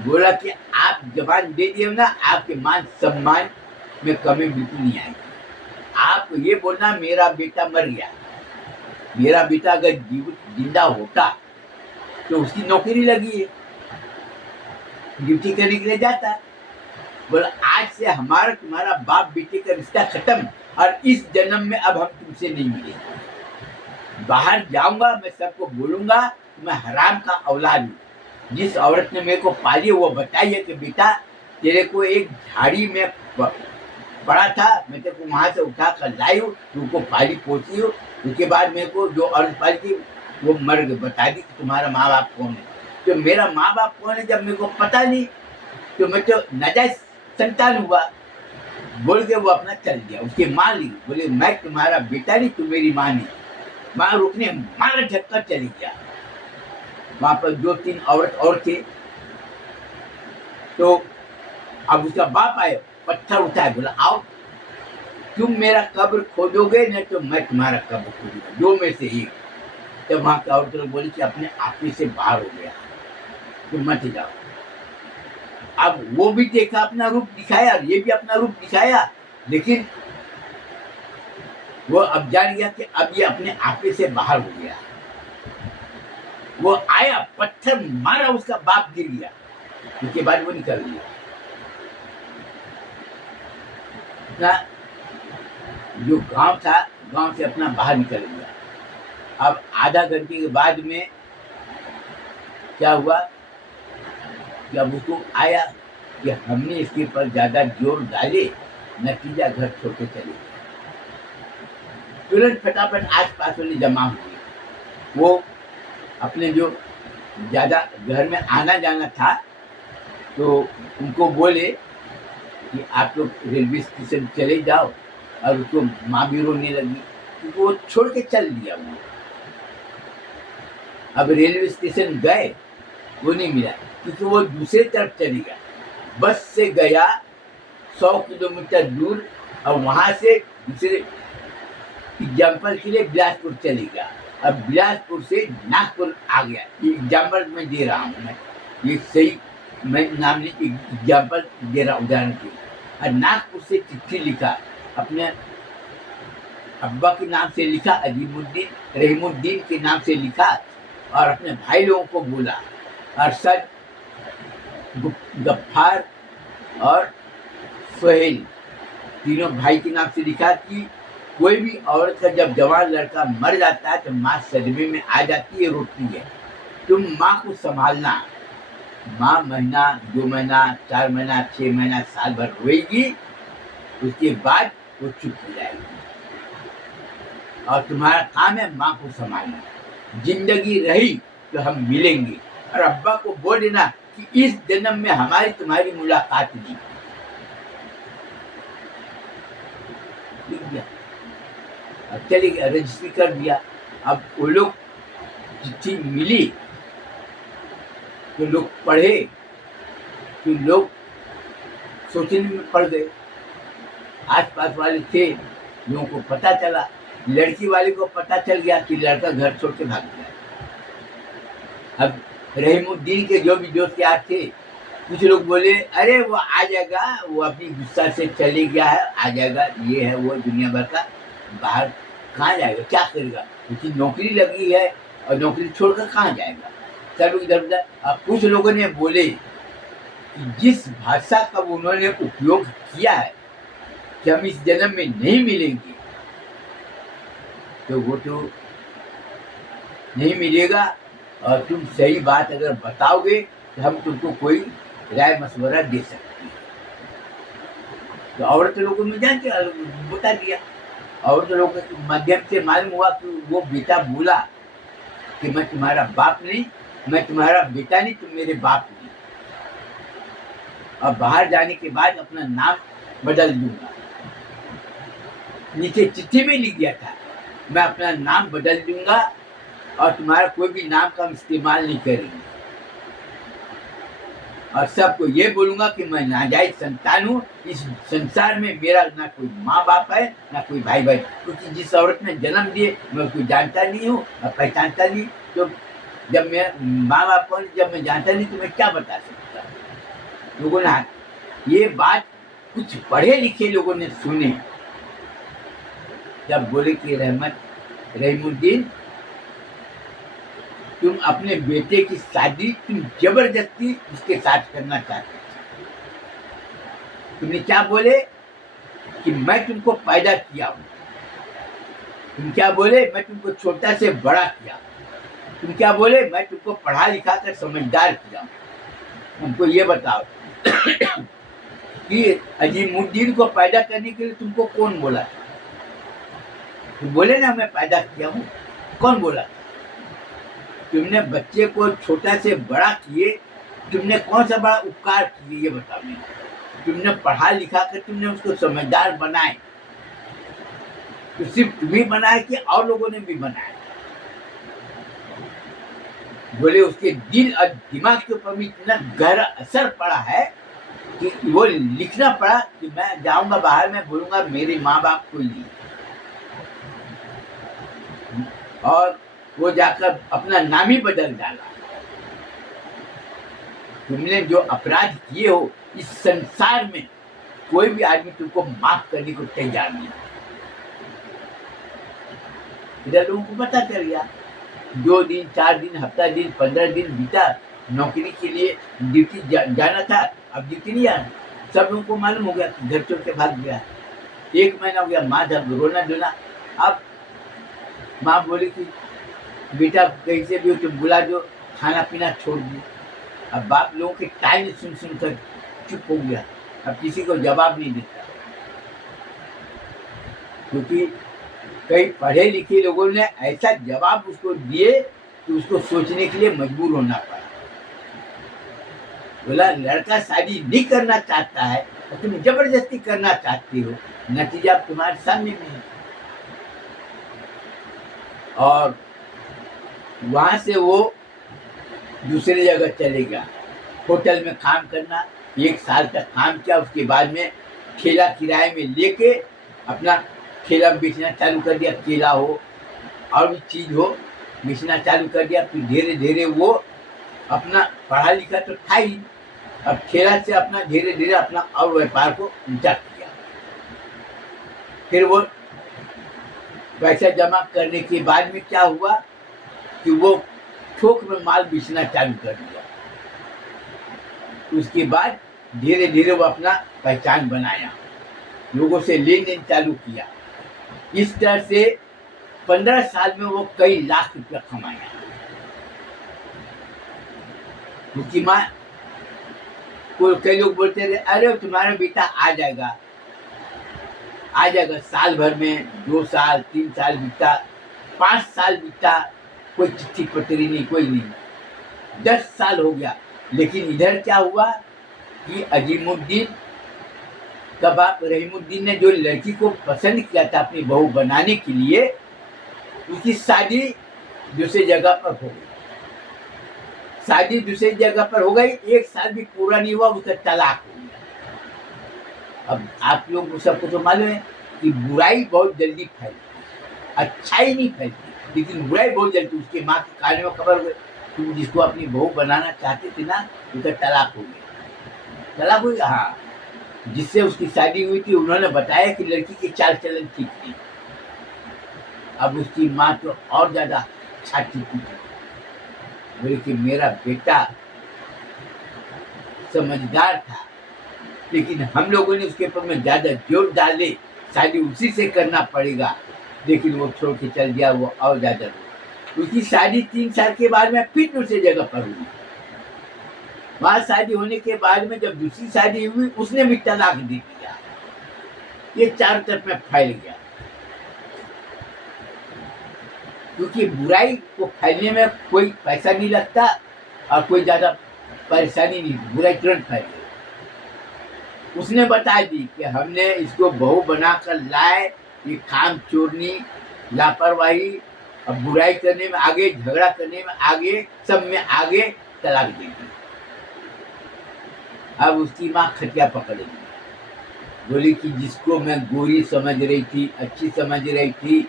बोला कि आप जबान दे दिए ना, आपके मान सम्मान में कमी बिल्कुल नहीं आएगी। आप ये बोलना मेरा बेटा मर गया, मेरा बेटा अगर जिंदा होता तो उसकी नौकरी लगी है, ड्यूटी करने के लिए जाता। बोला आज से हमारा तुम्हारा बाप बेटे का रिश्ता खत्म, और इस जन्म में अब हम तुमसे नहीं मिलेंगे। बाहर जाऊंगा, मैं सबको बोलूंगा मैं हराम का औलाद हूँ। जिस औरत ने मेरे को पाली वो बताइए कि बेटा तेरे को एक झाड़ी में पड़ा था, मैं तेरे को वहां से उठा कर लाई हूँ, तुमको पाली पोसी हूँ। उसके बाद मेरे को जो औरत पाली थी वो मर गई। बता दी कि तुम्हारा माँ बाप कौन है? तो मेरा माँ बाप कौन है जब मेरे को पता नहीं, तो मैं तो नाजायज संतान हुआ बोल के वो अपना चल गया। उसकी माँ ली, बोले मैं तुम्हारा बेटा नहीं, तुम मेरी माँ नहीं। माँ रुकने मारा झटका चली गया। वहां पर 2-3 औरत और थे। तो अब उसका बाप आया, पत्थर उठाया, बोला आओ तुम मेरा कब्र खोदोगे नहीं तो मैं तुम्हारा कब्र खोदूंगा, 2 में से एक। तब वहां की औरत बोली कि अपने आपे से बाहर हो गया, तुम मत जाओ। अब वो भी देखा, अपना रूप दिखाया, ये भी अपना रूप दिखाया, लेकिन वो अब जान गया कि अब ये अपने आपे से बाहर हो गया। वो आया, पत्थर मारा, उसका बाप गिर गया। उसके बाद वो निकल गया। अपना जो गांव था, गांव से अपना बाहर निकल गया। अब आधा घंटे के बाद में क्या हुआ, जब उसको आया कि हमने इसके पर ज्यादा जोर डाले, नतीजा घर छोड़ के चले गए। तुरंत फटाफट आस पास वाले जमा हुए। वो अपने जो ज्यादा घर में आना जाना था तो उनको बोले कि आप लोग रेलवे स्टेशन चले जाओ, और उसको माँ भी रोने लगी क्योंकि वो छोड़ के चल दिया। वो अब रेलवे स्टेशन गए, वो नहीं मिला क्योंकि वो दूसरे तरफ चली गया। बस से गया 100 किलोमीटर दूर, और वहां से दूसरे एग्जाम्पल के लिए बिलासपुर चले गया। अब बिलासपुर से नागपुर आ गया। ये एग्जाम्पल मैं दे रहा हूँ, मैं ये सही मैं नाम नहीं, एग्जाम्पल दे रहा हूँ उदाहरण के। और नागपुर से चिट्ठी लिखा, अपने अब्बा के नाम से लिखा, अजीमुद्दीन रहीमुद्दीन के नाम से लिखा, और अपने भाई लोगों को बोला, अरशद, गफ्फार और सोहेल, तीनों भाई के नाम से लिखा कि कोई भी औरत का जब जवान लड़का मर जाता है तो माँ सदमे में आ जाती है, रोती है। तुम माँ को संभालना। माँ महीना, 2 महीना, 4 महीना, 6 महीना, साल भर रोएगी, उसके बाद वो चुप हो जाएगी। और तुम्हारा काम है माँ को संभालना। जिंदगी रही तो हम मिलेंगे, और अब्बा को बोल देना कि इस जन्म में हमारी तुम्हारी मुलाकात नहीं। लिख दिया, अब चले गया, रजिस्ट्री कर दिया। अब वो लोग चिट्ठी मिली तो लोग पढ़े, तो लोग सोचने में पड़ गए। आस पास वाले थे, लोगों को पता चला, लड़की वाले को पता चल गया कि लड़का घर छोड़ के भाग गया। अब रहीमुद्दीन के जो भी दोस्त यार थे, कुछ लोग बोले अरे वो आ जाएगा, वो अपनी गुस्सा से चले गया है, आ जाएगा, ये है वो दुनिया भर का, बाहर कहाँ जाएगा, क्या करेगा, उसकी नौकरी लगी है और नौकरी छोड़कर कहाँ जाएगा। सब इधर उधर। अब कुछ लोगों ने बोले कि जिस भाषा का उन्होंने उपयोग किया है कि हम इस जन्म में नहीं मिलेंगे, तो वो तो नहीं मिलेगा, और तुम सही बात अगर बताओगे तो हम तुमको कोई राय मशवरा दे सकते हैं। तो औरत लोगों में जानते बता दिया। और तो लोगों के माध्यम से मालूम हुआ कि वो बेटा बोला कि मैं तुम्हारा बाप नहीं, मैं तुम्हारा बेटा नहीं, तुम मेरे बाप नहीं। और बाहर जाने के बाद अपना नाम बदल दूंगा। नीचे चिट्ठी में लिख दिया था, मैं अपना नाम बदल दूंगा और तुम्हारा कोई भी नाम का हम इस्तेमाल नहीं करेंगे। और सबको ये बोलूंगा कि मैं नाजायज संतान हूँ। इस संसार में मेरा ना कोई माँ बाप है, ना कोई भाई भाई, क्योंकि जिस औरत ने जन्म दिए मैं उसको जानता नहीं हूँ और पहचानता नहीं। तो जब मैं माँ बाप को जब मैं जानता नहीं तो मैं क्या बता सकता। लोगों ने ये बात कुछ पढ़े लिखे लोगों ने सुने, जब बोले कि रहीमुद्दीन तुम अपने बेटे की शादी तुम जबरदस्ती उसके साथ करना चाहते। तुमने क्या बोले कि मैं तुमको पैदा किया हूँ। तुम क्या बोले, मैं तुमको छोटा से बड़ा किया। तुम क्या बोले, मैं तुमको पढ़ा लिखा कर समझदार किया। हमको ये बताओ कि अजीमुद्दीन को पैदा करने के लिए तुमको कौन बोला? तुम बोले ना मैं पैदा किया हूँ, कौन बोला? तुमने बच्चे को छोटा से बड़ा किए, तुमने कौन सा बड़ा उपकार किए ये बताओ। तुमने पढ़ा लिखा कर तुमने उसको समझदार बनाए, तो सिर्फ तुम्हें बनाए कि और लोगों ने भी बनाए? बोले उसके दिल और दिमाग के ऊपर भी इतना गहरा असर पड़ा है कि वो लिखना पड़ा कि मैं जाऊंगा बाहर में बोलूंगा मेरे माँ बाप कोई नहीं। और वो जाकर अपना नाम ही बदल डाला। तुमने जो अपराध किए हो इस संसार में कोई भी आदमी तुमको माफ करने को तैयार नहीं। इधर लोगों को पता चल गया, 2 दिन 4 दिन हफ्ता दिन 15 दिन बीता, नौकरी के लिए ड्यूटी जाना था, अब ड्यूटी नहीं आना। सब लोगों को मालूम हो गया, घर छोड़ के भाग गया। 1 महीना हो गया, माँ जब रोना धोना। अब माँ बोली कि बेटा कहीं से भी तुम बुला दो, खाना पीना छोड़ दो। अब बाप लोगों के टाइम सुन सुन कर चुप हो गया, अब किसी को जवाब नहीं देता, क्योंकि कई पढ़े लिखे लोगों ने ऐसा जवाब उसको दिए कि उसको सोचने के लिए मजबूर होना पड़ा। बोला लड़का शादी नहीं करना चाहता है और तुम जबरदस्ती करना चाहती हो, नतीजा तुम्हारे सामने में है। और वहां से वो दूसरी जगह चले गया, होटल में काम करना। 1 साल तक काम किया, उसके बाद में ठेला किराए में लेके अपना ठेला बेचना चालू कर दिया। केला हो और भी चीज हो बेचना चालू कर दिया। फिर धीरे धीरे वो अपना पढ़ा लिखा तो था ही, अब ठेला से अपना धीरे धीरे अपना और व्यापार को ऊंचा किया। फिर वो पैसा जमा करने के बाद में क्या हुआ कि वो थोक में माल बेचना चालू कर दिया। उसके बाद धीरे धीरे वो अपना पहचान बनाया, लोगों से लेन देन चालू किया। इस तरह से 15 साल में वो कई लाख रुपया कमाया। उसकी माँ को कई लोग बोलते रहे, अरे तुम्हारा बेटा आ जाएगा आ जाएगा। साल भर में 2 साल 3 साल बीता, 5 साल बीता, कोई चिट्ठी पत्री नहीं, कोई नहीं। 10 साल हो गया। लेकिन इधर क्या हुआ कि अजीमुद्दीन का बाप रहीमुद्दीन ने जो लड़की को पसंद किया था अपनी बहू बनाने के लिए, उसकी शादी दूसरी जगह पर हो गई। शादी दूसरी जगह पर हो गई, 1 साल भी पूरा नहीं हुआ, उसका तलाक हो गया। अब आप लोग सबको तो मालूम है कि बुराई बहुत जल्दी फैलती, अच्छाई नहीं फैलती, लेकिन बुराई बहुत जल्दी। उसके माँ के कान में खबर हो गई, तुम जिसको अपनी बहू बनाना चाहते थे ना, उसका तलाक हो गया। तलाक हो गया, हाँ। जिससे उसकी शादी हुई थी उन्होंने बताया कि लड़की की चाल चलन ठीक थी। अब उसकी माँ तो और ज्यादा छाती थी, बोले कि मेरा बेटा समझदार था, लेकिन हम लोगों ने उसके ऊपर में ज्यादा जोर डाले, शादी उसी से करना पड़ेगा, लेकिन वो छोड़ के चल गया। वो और ज्यादा उसकी शादी 3 साल के बाद में फिर दूसरी जगह पर हुई। वहां शादी होने के बाद में जब दूसरी शादी हुई, उसने भी तलाक दे दिया। ये चारों तरफ में फैल गया। क्योंकि बुराई को फैलने में कोई पैसा नहीं लगता और कोई ज़्यादा परेशानी नहीं, बुराई तुरंत फैल गई। उसने बता दी कि हमने इसको बहू बनाकर लाए, ये काम चोरनी, लापरवाही और बुराई करने में आगे, झगड़ा करने में आगे, सब में आगे, तलाक देगी। अब उसकी माँ खटिया पकड़ेगी, बोली कि जिसको मैं गोरी समझ रही थी, अच्छी समझ रही थी,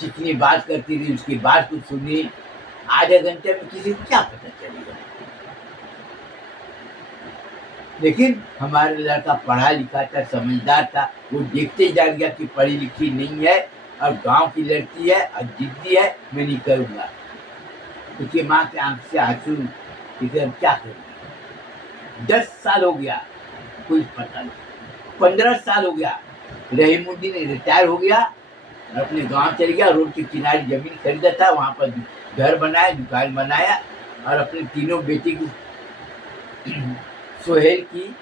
चिकनी बात करती थी, उसकी बात को सुनी, आधे घंटे में किसी को क्या पता चलेगा। लेकिन हमारा लड़का पढ़ा लिखा था, समझदार था, वो देखते ही जान गया कि पढ़ी लिखी नहीं है और गांव की लड़की है और जिद्दी है, मैं नहीं करूँगा। उसकी माँ के आंख से आंसू, हम क्या करेंगे। 10 साल हो गया, कोई पता नहीं। 15 साल हो गया, रहीमुद्दीन रिटायर हो गया, अपने गांव चल गया, रोड के किनारे जमीन खरीदा था, वहाँ पर घर बनाया, दुकान बनाया और अपने तीनों बेटी की, सोहेल की,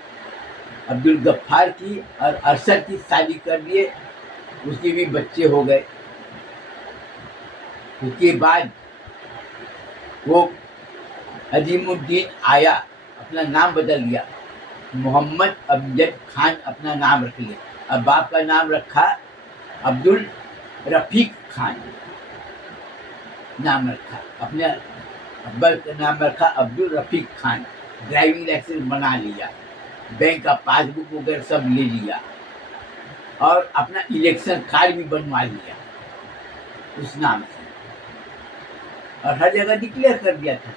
अब्दुल गफ्फार की और अरशद की शादी कर दिए। उसके भी बच्चे हो गए। उसके बाद वो अजीमुद्दीन आया, अपना नाम बदल लिया, मोहम्मद अमजद खान अपना नाम रख लिया। अब बाप का नाम रखा अब्दुल रफीक खान नाम रखा, अपने अब्बा का नाम रखा अब्दुल रफीक खान। ड्राइविंग लाइसेंस बना लिया, बैंक का पासबुक वगैरह सब ले लिया और अपना इलेक्शन कार्ड भी बनवा लिया उस नाम से, और हर जगह डिक्लेयर कर दिया था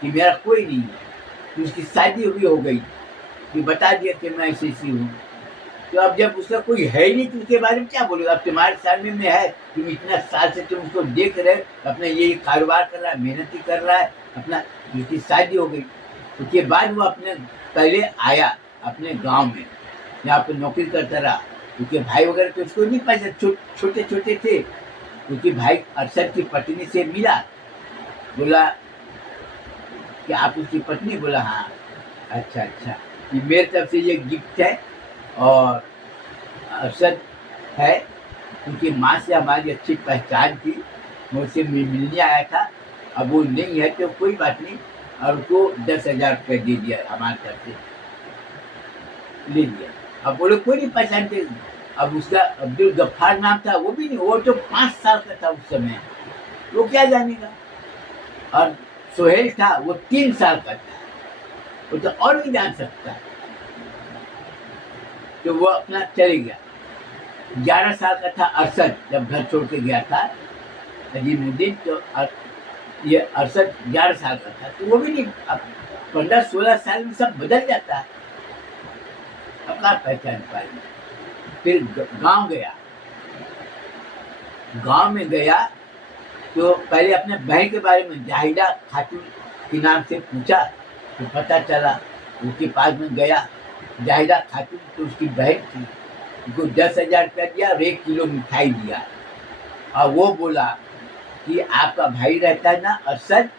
कि मेरा कोई नहीं है। तो उसकी शादी भी हो गई, कि बता दिया कि मैं ऐसी हूँ। तो अब जब उसका कोई है ही नहीं तो उसके बारे में क्या बोलेगा। अब तुम्हारे सामने में है, तुम इतना साल से तुम उसको देख रहे, अपना ये कारोबार कर रहा है, मेहनत ही कर रहा है अपना। उसकी शादी हो गई, उसके बाद वो अपने पहले आया अपने गांव में, यहाँ पर नौकरी करता रहा। उसके भाई वगैरह तो उसको नहीं पहचान, छोटे छोटे थे। उसके भाई अरशद की पत्नी से मिला, बोला कि आप उसकी पत्नी? बोला हाँ। अच्छा, ये मेरे तरफ से ये गिफ्ट है और अरशद है, उनकी माँ से हमारी अच्छी पहचान थी, मैं उससे मिलने आया था। अब वो नहीं है तो कोई बात नहीं, और उसको 10,000 रुपये दे दिया, हमारी तरफ से ले लिया। अब बोले कोई नहीं पहचानते। अब उसका अब्दुल गफ्फार नाम था, वो भी नहीं, वो तो 5 साल का था उस समय, वो क्या जानेगा। और सोहेल था, वो 3 साल का था, वो तो और नहीं जान सकता। तो वो अपना चले गया। 11 साल का था अरशद जब घर छोड़ के गया था अजीमुद्दीन, तो ये अरशद 11 साल का था, तो वो भी नहीं। अब 15-16 साल में सब बदल जाता है, अब कहाँ पहचान पाएंगे। फिर गांव गया, गांव में गया तो पहले अपने बहन के बारे में जाहिदा खातून के नाम से पूछा, तो पता चला उसके पास में गया। जाहिदा खातून तो उसकी बहन थी, उसको 10,000 रुपया दिया और 1 किलो मिठाई दिया, और वो बोला कि आपका भाई रहता है ना अरशद,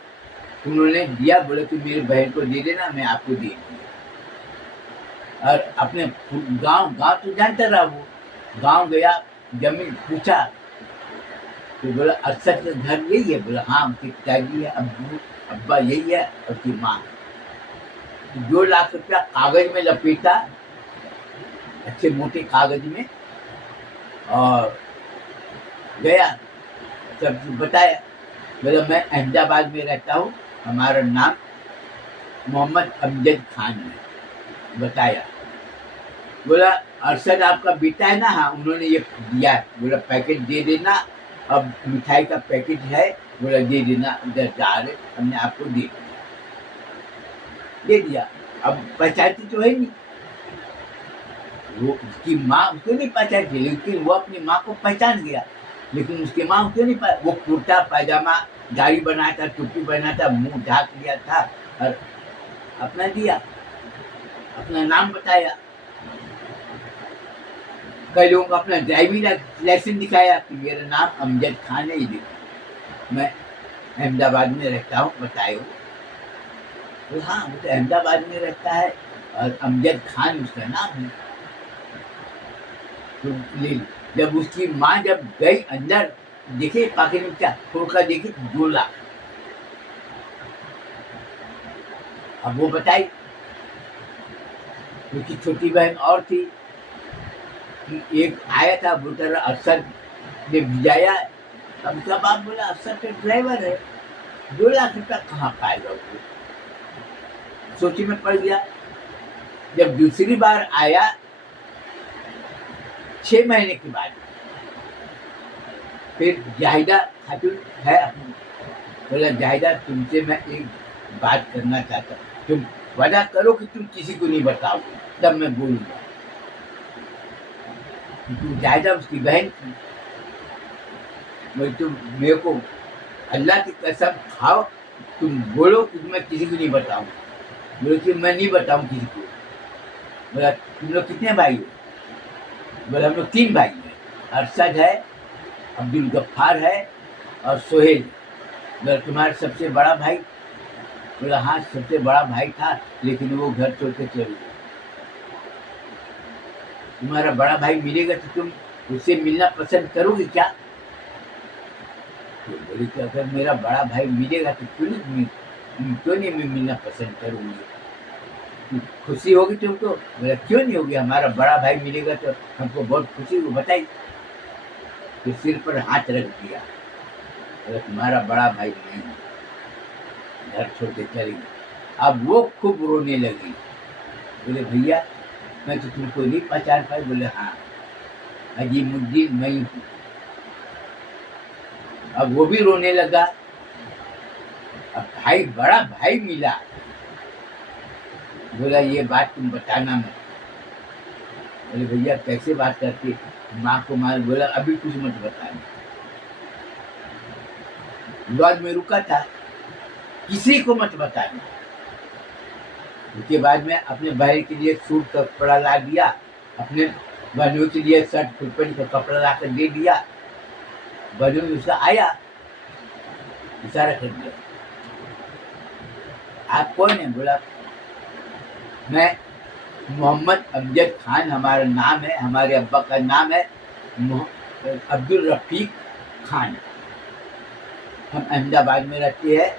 उन्होंने दिया, बोले कि मेरे बहन को दे देना, मैं आपको दे दूँगा। और अपने गांव तो जानता रहा, वो गांव गया, जमीन पूछा तो बोला अरशद का घर यही है? बोला हाँ, उसकी पिताजी है, अब्बू अब्बा यही है और उसकी माँ। 2 लाख रुपया कागज में लपेटा, अच्छे मोटे कागज में, और गया, सब बताया। बोला मैं अहमदाबाद में रहता हूँ, हमारा नाम मोहम्मद अमजद खान है, बताया। बोला अरशद आपका बेटा है ना? हाँ, उन्होंने ये दिया। बोला पैकेट दे देना, अब मिठाई का पैकेट है, बोला दे देना, उधर जा रहे, हमने आपको दे दिया। अब पहचानती तो है नहीं वो, उसकी माँ उसको नहीं पहचानती, लेकिन वो अपनी माँ को पहचान गया, लेकिन उसकी माँ उसको नहीं वो कुर्ता पैजामा, दाढ़ी बनाया था, टोपी बनाया था, मुंह ढाक लिया था और अपना दिया, अपना नाम बताया। कई लोगों को अपना ड्राइविंग लाइसेंस दिखाया कि मेरा नाम अमजद खान है, ये देखो मैं अहमदाबाद में रहता हूँ, बताए हो। तो हाँ, वो तो अहमदाबाद में रहता है और अमजद खान उसका नाम है। तो ले, जब उसकी माँ जब गई अंदर देखिए पाकिट में क्या खोल कर देखिए 2 लाख। अब वो बताई उसकी छोटी बहन और थी कि एक आया था बुटर अफसर ने भिजाया। अब उसका बाप बोला अफसर तो ड्राइवर है, 2 लाख रुपया कहाँ पाएगा वो। सोची में पड़ गया। जब दूसरी बार आया 6 महीने के बाद, फिर जाहिदा खातून है अपनी, बोला जाहिदा तुमसे मैं एक बात करना चाहता हूँ, तुम वादा करो कि तुम किसी को नहीं बताओगे, तब मैं बोलूंगा। क्योंकि जाहिदा उसकी बहन थी। बोले तुम मेरे को अल्लाह की कसम खाओ, तुम बोलो कि मैं किसी को नहीं बताऊंगा। बोले कि मैं नहीं बताऊं किसी को। बोला तुम लोग कितने भाई हो? बोला हम लोग 3 भाई हैं, अरशद है, अब्दुल गफ्फार है और सोहेल। बोला तुम्हारा सबसे बड़ा भाई? बोला हाँ सबसे बड़ा भाई था, लेकिन वो घर छोड़ के चल गया। तुम्हारा बड़ा भाई मिलेगा तो तुम उससे मिलना पसंद करोगे क्या? तो बोले कि अगर मेरा बड़ा भाई मिलेगा तो क्यों नहीं मैं मिलना पसंद करूँगी। खुशी होगी तुमको? बोला क्यों नहीं होगी, हमारा बड़ा भाई मिलेगा तो हमको बहुत खुशी होगी, बताइए। तो सिर पर हाथ रख दिया। बोला तुम्हारा बड़ा भाई नहीं, घर छोड़ के चली गई। अब वो खूब रोने लगी। बोले भैया मैं तो तुमको नहीं पहचान पाई। बोले हाँ अजीमुद्दीन मैं हूँ। अब वो भी रोने लगा। अब भाई बड़ा भाई मिला। बोला ये बात तुम बताना मत। बोले भैया कैसे बात करके माँ को मार। बोला अभी कुछ मत बताना। बाद में रुका था, किसी को मत बताना। उसके बाद में अपने भाई के लिए सूट का कपड़ा ला दिया, अपने बहनों के लिए शर्ट फुटपेंट का कपड़ा ला कर दे दिया। बहनों में उसका आया, इशारा कर दिया आप कौन है? बोला मैं मोहम्मद अमजद खान हमारा नाम है, हमारे अब्बा का नाम है अब्दुल रफीक खान, हम अहमदाबाद में रहते हैं।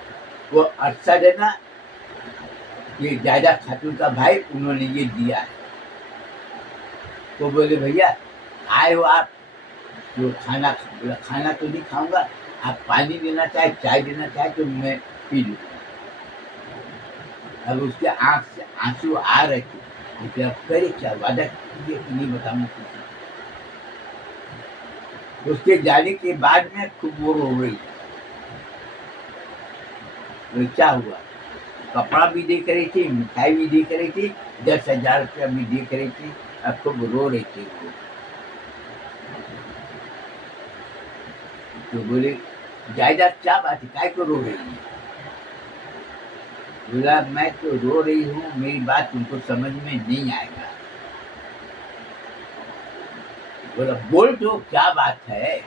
वो अरशद है ना, ये जायदा खातून का भाई, उन्होंने ये दिया है। तो बोले भैया आए हो आप, जो खाना, बोला खाना तो नहीं खाऊंगा, आप पानी देना चाहे चाय देना चाहे तो मैं पी लूँ। अब उसके आँख से आंसू आ रहे थे, लेकिन अब करे क्या, वादा कीजिए कि नहीं बताऊंगा किसी। उसके जाने के बाद में खूब वो रो रही। तो क्या हुआ, कपड़ा भी देख रही थी, मिठाई भी देख रही थी, 10,000 रुपया भी देख रही थी, अब खूब रो रही थी वो। तो बोले जायदा क्या बात है, काय को रो रही है? बोला मैं तो रो रही हूँ, मेरी बात तुमको समझ में नहीं आएगा। बोला बोल दो क्या बात है।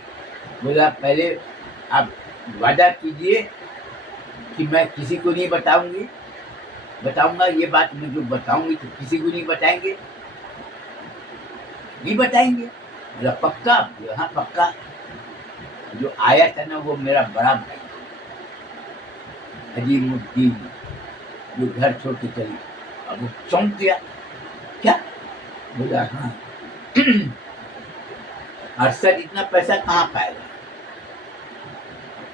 बोला पहले आप वादा कीजिए कि मैं किसी को नहीं बताऊंगा, ये बात मैं जो बताऊंगी तो किसी को नहीं बताएंगे, नहीं बताएंगे। बोला पक्का? हाँ पक्का। जो आया था ना वो मेरा बड़ा भाई अजीमुद्दीन, जो घर छोड़ के चली। अब वो चौंक गया, क्या? बोला हाँ अरशद इतना पैसा कहाँ पाएगा,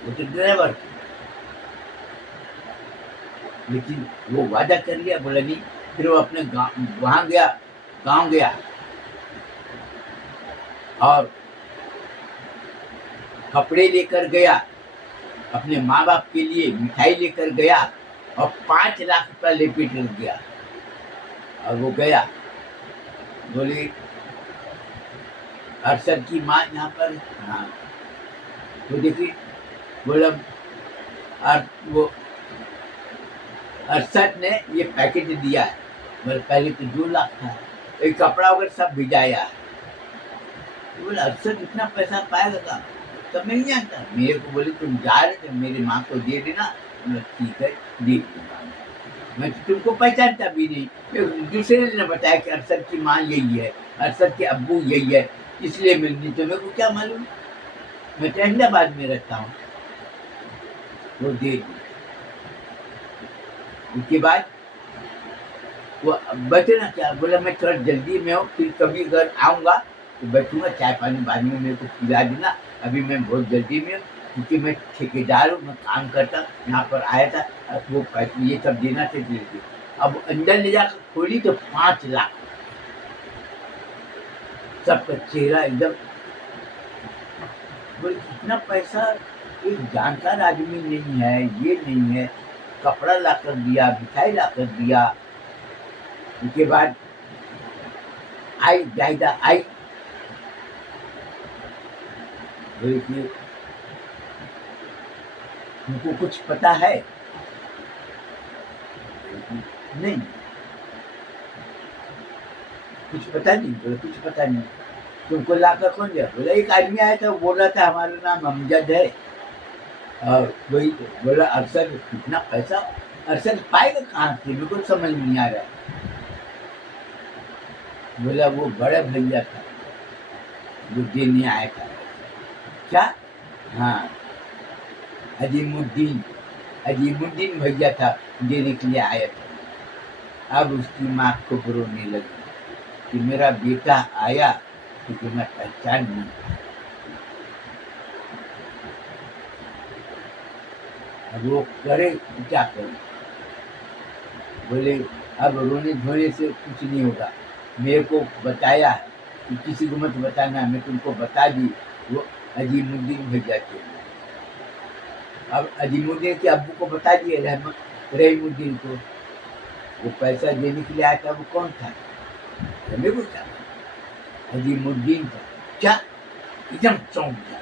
वो तो ड्राइवर था। लेकिन वो वादा कर लिया। बोला नहीं। फिर वो अपने वहां गया, गांव गया और कपड़े लेकर गया, अपने माँ बाप के लिए मिठाई लेकर गया और 5 लाख रुपया लेकर गया। और वो गया, बोले अरशद की माँ यहाँ पर, हाँ। वो देखिए, बोला वो अरशद ने ये पैकेट दिया है। बोले पहले तो 2 लाख था, एक कपड़ा वगैरह सब भिजाया है। बोले अरशद इतना पैसा पाएगा का? तब मैं नहीं जानता। मेरे को बोले तुम जा रहे थे, मेरी माँ को दे देना। ठीक है दे दूंगा, मैं तो तुमको पहचानता भी नहीं। दूसरे ने बताया कि अरशद की माँ यही है, अरशद के अब्बू यही है, इसलिए मिलनी, तो मेरे को क्या मालूम। मैं तो अहमदाबाद में रहता हूँ, वो दे दी। उसके बाद वो बचना क्या, बोला मैं थोड़ा जल्दी में हूँ, फिर कभी अगर आऊँगा तो बचूंगा, चाय पानी बाद में मेरे को पिला देना, अभी मैं बहुत जल्दी में हूँ, क्योंकि मैं ठेकेदार हूँ, मैं काम करता, यहाँ पर आया था, वो पैसे ये सब देना थे, दे दिए। अब अंदर ले जाकर खोली तो 5 लाख, सबका चेहरा एकदम, बोले कितना पैसा, एक जानकार आदमी नहीं है, ये नहीं है, कपड़ा ला कर दिया, मिठाई ला कर दिया। उसके बाद आई जायदा आई, बोले कि तुमको कुछ पता है? नहीं, कुछ पता नहीं। बोले कुछ पता नहीं। तुमको लाकर कौन दिया? बोला एक आदमी आया था, बोल रहा था हमारा नाम अमजद है, और वही बोला अरशद कितना पैसा, अरशद पाएगा कहाँ से, मेरे को समझ नहीं आ रहा है। बोला वो बड़ा भैया था, वो देने आया था। क्या? हाँ, अजीमुद्दीन भैया था, देने के लिए आया था। अब उसकी माँ को रोने लगी कि मेरा बेटा आया, क्योंकि मैं पहचान नहीं। अब वो करे क्या करे? बोले अब रोने धोने से कुछ नहीं होगा, मेरे को बताया है कि किसी को मत बताना, मैं तुमको बता दी, वो अजीमुद्दीन भैया थे। अब अजीमुद्दीन के अब्बू को बता दिए, रहीमुद्दीन को। वो पैसा देने के लिए आया था, वो कौन था? मेरे को क्या, अजीमुद्दीन था। क्या? एकदम चौंक गया,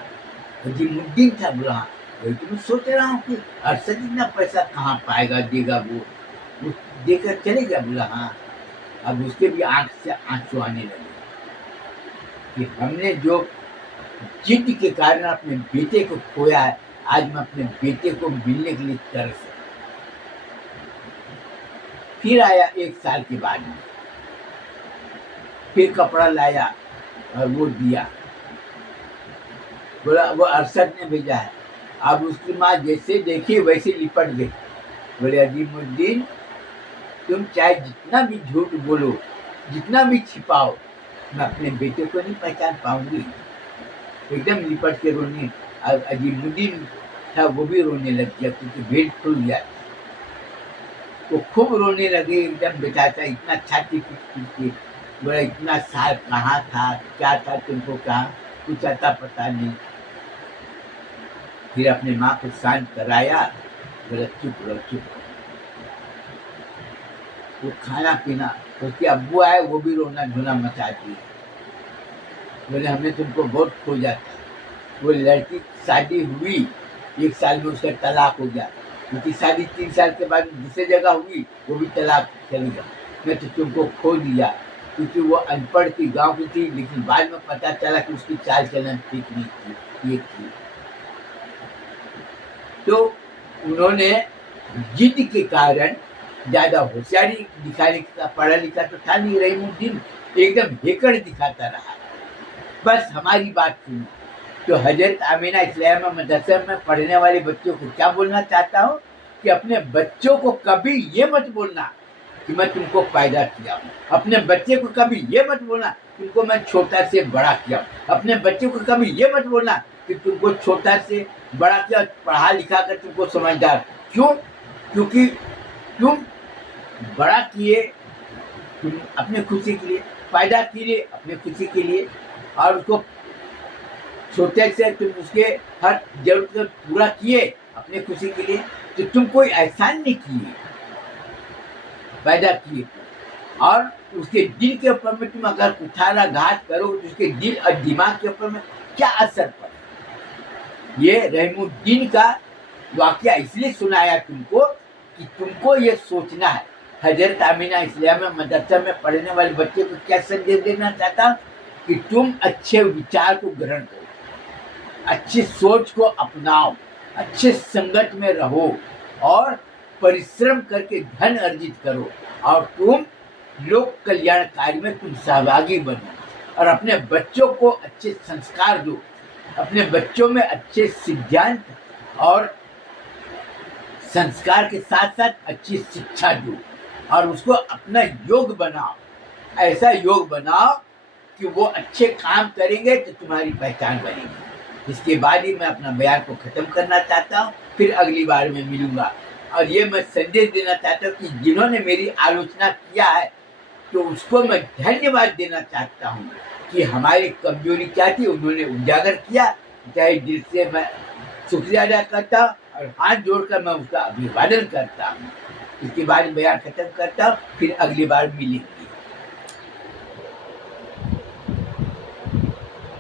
अजीमुद्दीन था। बोला हाँ, वही तो मैं सोच रहा हूँ कि अरशद इतना पैसा कहाँ पाएगा, देगा वो देकर चले गया। बोला हाँ। अब उसके भी आंख से आंसू आने लगे कि हमने जो जिद के कारण अपने बेटे को खोया है, आज मैं अपने बेटे को मिलने के लिए तरस। फिर आया 1 साल के बाद में, फिर कपड़ा लाया और वो दिया। बोला वो अरशद ने भेजा है। अब उसकी माँ जैसे देखी वैसे लिपट गई। बोले अजीमुद्दीन, तुम चाहे जितना भी झूठ बोलो, जितना भी छिपाओ, मैं अपने बेटे को नहीं पहचान पाऊंगी। एकदम लिपट के रोने। और अजीमुद्दीन था, वो भी रोने लग गया, क्योंकि भेद खुल गया। वो खूब रोने लगे, एकदम बेचारा इतना छाती पीट के। बोला इतना साल कहाँ था, क्या था, तुमको कहाँ कुछ आता पता नहीं। फिर अपने माँ को शांत कराया। बोला चुप रहो, चुप रहो। वो खाना पीना, उसके अब्बू आए, वो भी रोना धोना मचाती है। बोले हमने तुमको बहुत खोजा था। वो लड़की शादी हुई, 1 साल में उसका तलाक हो गया, क्योंकि शादी 3 साल के बाद दूसरी जगह हुई, वो भी तलाक चली गया। मैं तो तुमको खो दिया, क्योंकि वो अनपढ़ थी, गांव की थी, लेकिन बाद में पता चला कि उसकी चाल चलन ठीक नहीं थी, ये थी। तो उन्होंने जिद के कारण ज्यादा होशियारी दिखाने का, पढ़ा लिखा तो था नहीं रहीमुद्दीन, एकदम हेकड़ दिखाता रहा। बस हमारी बात सुनो। तो हजरत आमीना इस्लामिया मदरसा में पढ़ने वाले बच्चों को क्या बोलना चाहता हूँ कि अपने बच्चों को कभी ये मत बोलना कि मैं तुमको पैदा किया हूँ। अपने बच्चे को कभी ये मत बोलना तुमको मैं छोटा से बड़ा किया हूँ। अपने बच्चे को कभी ये मत बोलना कि तुमको छोटा से बड़ा किया, पढ़ा लिखा कर तुमको समझदार। क्यों? क्योंकि तुम बड़ा किए तुम अपने खुशी के लिए, पैदा किए अपने खुशी के लिए, और उसको छोटे से तुम उसके हर जरूरत को पूरा किए अपने खुशी के लिए। तो तुम कोई एहसान नहीं किए, पैदा किए। और उसके दिल के ऊपर में तुम अगर कुठाराघात करो तो उसके दिल और दिमाग के ऊपर में क्या असर पड़े। ये रहीमुद्दीन का वाकया इसलिए सुनाया तुमको कि तुमको ये सोचना है। हजरत आमीना इस्लामिया मदरसा में पढ़ने वाले बच्चे को क्या संदेश देना चाहता कि तुम अच्छे विचार को ग्रहण करो, अच्छी सोच को अपनाओ, अच्छे संगत में रहो और परिश्रम करके धन अर्जित करो, और तुम लोक कल्याण कार्य में तुम सहभागी बनो और अपने बच्चों को अच्छे संस्कार दो। अपने बच्चों में अच्छे सिद्धांत और संस्कार के साथ साथ अच्छी शिक्षा दो और उसको अपना योग बनाओ। ऐसा योग बनाओ कि वो अच्छे काम करेंगे तो तुम्हारी पहचान बनेगी। इसके बाद ही मैं अपना बयान को ख़त्म करना चाहता हूँ, फिर अगली बार मैं मिलूँगा। और ये मैं संदेश देना चाहता हूँ कि जिन्होंने मेरी आलोचना किया है तो उसको मैं धन्यवाद देना चाहता हूँ कि हमारी कमजोरी क्या थी उन्होंने उजागर किया। चाहे दिल से मैं शुक्रिया अदा करता हूँ और हाथ जोड़कर मैं उसका अभिवादन करता हूँ। इसके बाद बयान ख़त्म करता हूँ, फिर अगली बार मिलेंगे।